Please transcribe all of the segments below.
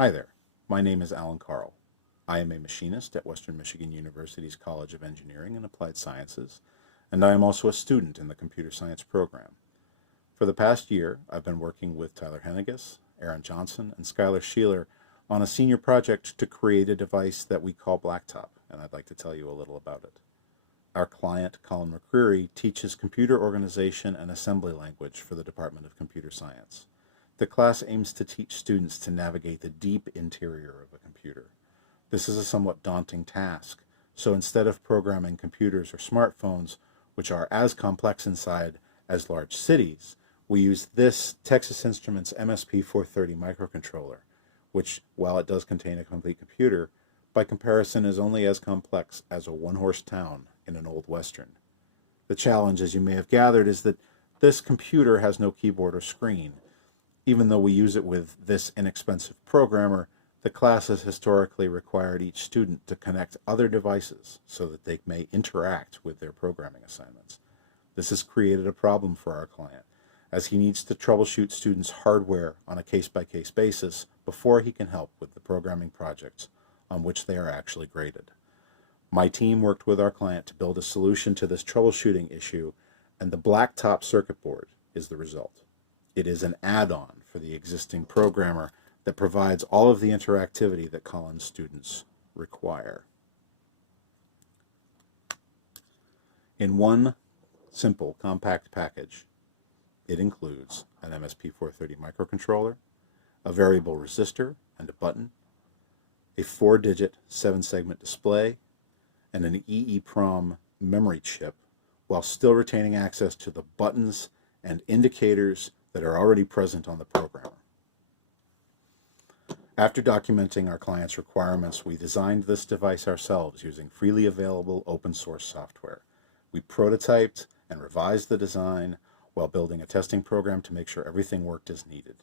Hi there, my name is Allin Kahrl. I am a machinist at Western Michigan University's College of Engineering and Applied Sciences, and I am also a student in the computer science program. For the past year, I've been working with Tyler Henniges, Erron Johnson, and Skyler Sheler on a senior project to create a device that we call Blacktop, and I'd like to tell you a little about it. Our client, Colin MacCreery, teaches computer organization and assembly language for the Department of Computer Science. The class aims to teach students to navigate the deep interior of a computer. This is a somewhat daunting task, so instead of programming computers or smartphones, which are as complex inside as large cities, we use this Texas Instruments MSP-430 microcontroller, which, while it does contain a complete computer, by comparison is only as complex as a one-horse town in an old western. The challenge, as you may have gathered, is that this computer has no keyboard or screen. Even though we use it with this inexpensive programmer, the class has historically required each student to connect other devices so that they may interact with their programming assignments. This has created a problem for our client, as he needs to troubleshoot students' hardware on a case-by-case basis before he can help with the programming projects on which they are actually graded. My team worked with our client to build a solution to this troubleshooting issue, and the Blacktop circuit board is the result. It is an add-on for the existing programmer that provides all of the interactivity that Colin's students require. In one simple, compact package, it includes an MSP-430 microcontroller, a variable resistor and a button, a 4-digit 7-segment display, and an EEPROM memory chip, while still retaining access to the buttons and indicators that are already present on the programmer. After documenting our client's requirements, we designed this device ourselves using freely available open source software. We prototyped and revised the design while building a testing program to make sure everything worked as needed.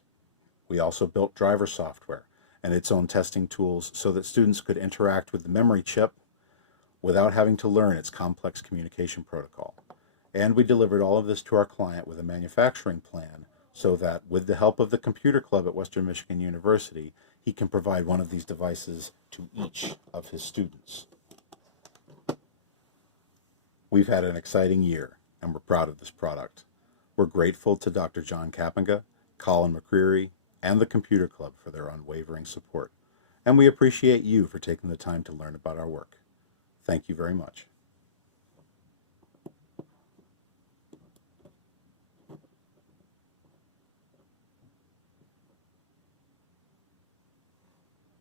We also built driver software and its own testing tools so that students could interact with the memory chip without having to learn its complex communication protocol. And we delivered all of this to our client with a manufacturing plan so that, with the help of the computer club at Western Michigan University, he can provide one of these devices to each of his students. We've had an exciting year, and we're proud of this product. We're grateful to Dr. John Kappenga, Colin MacCreery, and the computer club for their unwavering support. And we appreciate you for taking the time to learn about our work. Thank you very much.